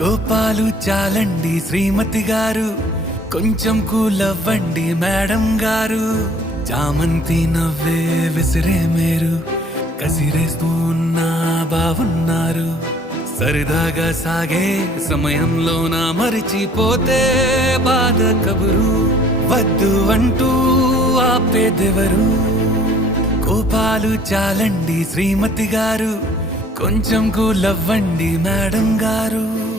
కోపాలు చాలండి శ్రీమతి గారు, కొంచెం కూలవ్వండి మేడం గారు. చామంతి నవ్వే విసిరే మేరు, కసిరేస్తూ ఉన్నా బావున్నారు. సరదాగా సాగే సమయంలో నా మరిచిపోతే బాధ కబురు. వద్దు అంటూ ఆపేదెవరు? కోపాలు చాలండి శ్రీమతి గారు, కొంచెం కూలవ్వండి మేడం గారు.